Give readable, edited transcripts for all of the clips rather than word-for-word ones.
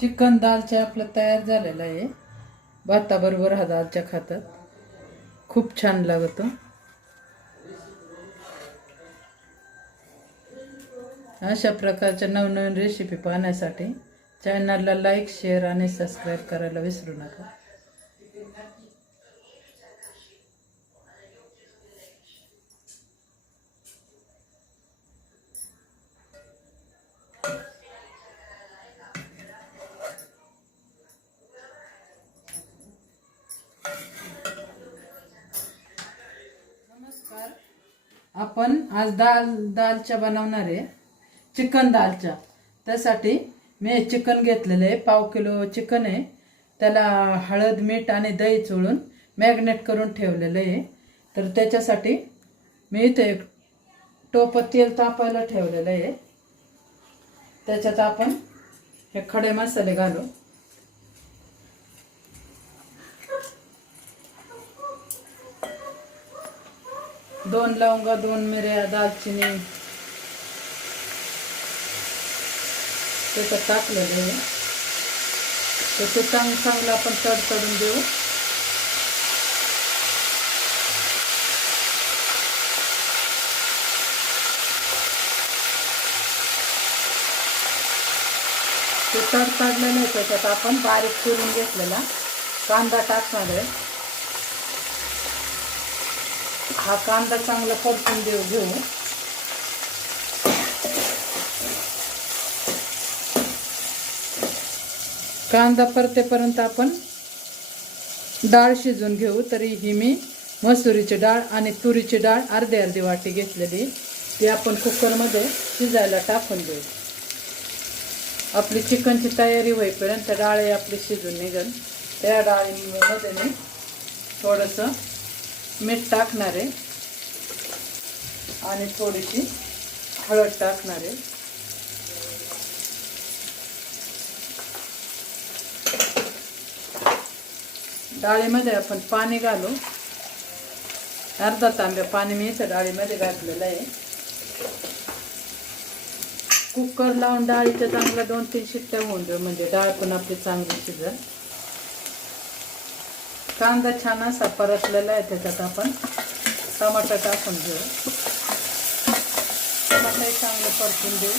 Chicken दालचा आपलं तयार झालेलं आहे. भाताबरोबर हा दालचा खातात, खूप छान लागतो. अशा प्रकारच्या नवनवीन रेसिपी पाहण्यासाठी चॅनलला लाईक, शेअर आणि सबस्क्राईब करायला विसरू नका. नमस्कार. आपण आज दालचा बनवणार आहे, चिकन दालचा. त्यासाठी मी चिकन घेतलेलं आहे, 1/2 किलो चिकन आहे. त्याला हळद, मीठ आणि दही चोळून मॅग्नेट करून ठेवलेलं आहे. तर त्याच्यासाठी मी इथे एक टोप तेल तापायला ठेवलेलं आहे. त्याच्यात आपण हे खडे मसाले घालू. दोन लवंगा, 2 मिऱ्या, दालचिनी त्याच्यात टाकलेलं आहे. ते चांगलं आपण तडतडून देऊ. ते तडतडलेलं आहे. त्याच्यात आपण बारीक चिरून घेतलेला कांदा टाकणार आहे. हा कांदा चांगला परतून घेऊ. कांदा परतेपर्यंत आपण डाळ शिजून घेऊ. तरी ही मी मसुरीची डाळ आणि तुरीची डाळ अर्धी वाटी घेतलेली, ती आपण कुकरमध्ये शिजायला टाकून देऊ. आपली चिकनची तयारी होईपर्यंत डाळ आपली शिजून निघेल. त्या डाळीमध्ये मी थोडंसं मीठ टाकणार आहे आणि थोडीशी हळद टाकणार आहे. डाळीमध्ये आपण पाणी घालू. अर्धा तांब्या पाणी मी इथं डाळीमध्ये घातलेलं आहे. कुकर लावून डाळीच्या चांगल्या 2-3 शिट्ट्या होऊन देऊ, म्हणजे डाळ पण आपली चांगली शिजेल. कांदा छान असा परतलेला आहे. त्याच्यात आपण टमाटर टाकून घेऊ. टमाटर चांगलं परतून देऊ.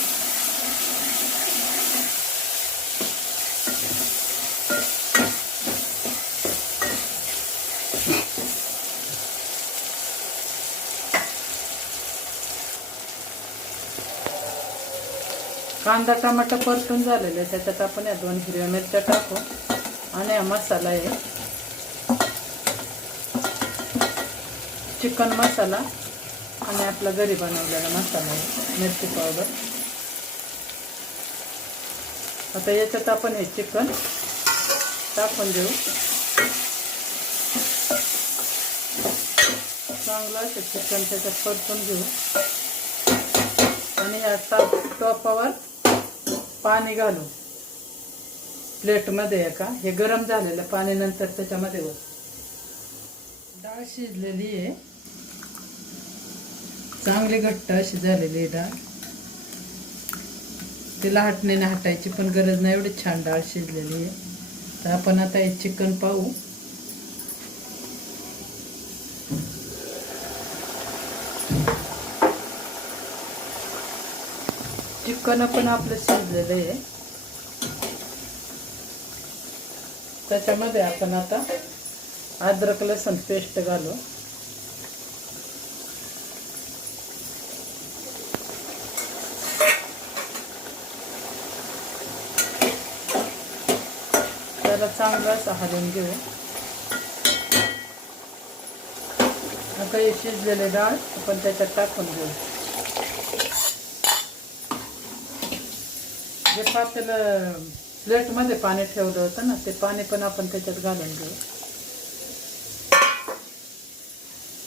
कांदा टमाटर परतून झालेले. त्याच्यात आपण या 2 हिरव्या मिरच्या टाकू आणि हा मसाला आहे, चिकन मसाला आणि आपला घरी बनवलेला मसाला आहे, मिरची पावडर. आता याच्यात आपण हे चिकन टाकून देऊ. चांगलं असं चिकन त्याच्यात परतून घेऊ आणि या टोपावर पाणी घालू प्लेटमध्ये. एका हे गरम झालेलं पाणी नंतर त्याच्यामध्ये वर. डाळ शिजलेली आहे, चांगली घट्ट अशी झालेली आहे डाळ. तिला हटण्याने हटायची पण गरज नाही, एवढी छान डाळ शिजलेली आहे. तर आपण आता हे चिकन पाहू. चिकन पण आपलं शिजलेलं आहे. त्याच्यामध्ये आपण आता अद्रक लसूण पेस्ट घालू. त्याला चांगलं असं हलवून घेऊ. आता हे शिजलेले डाळ आपण त्याच्यात टाकून घेऊ. जे पातेलं प्लेटमध्ये पाणी ठेवलं होतं ना, ते पाणी पण आपण त्याच्यात घालून घेऊ.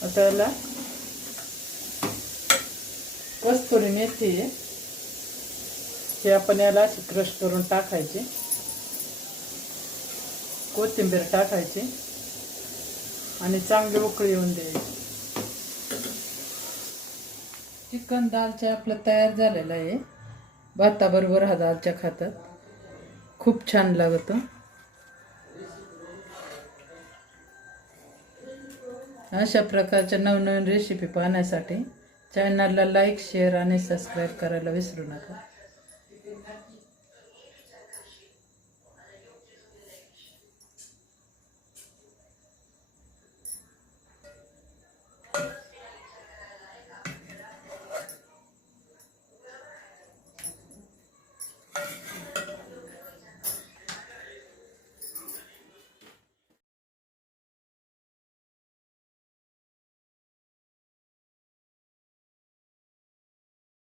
आता याला कस्तुरी मेथी आहे, हे आपण याला अशी क्रश करून टाकायची. कोथिंबीर टाकायची आणि चांगली उकळी येऊन द्यायची. चिकन दालचा आपलं तयार झालेलं आहे. भाताबरोबर हा दालचा खातात, खूप छान लागतो. अशा प्रकारच्या नवनवीन रेसिपी पाहण्यासाठी चॅनलला लाईक, शेअर आणि सबस्क्राईब करायला विसरू नका.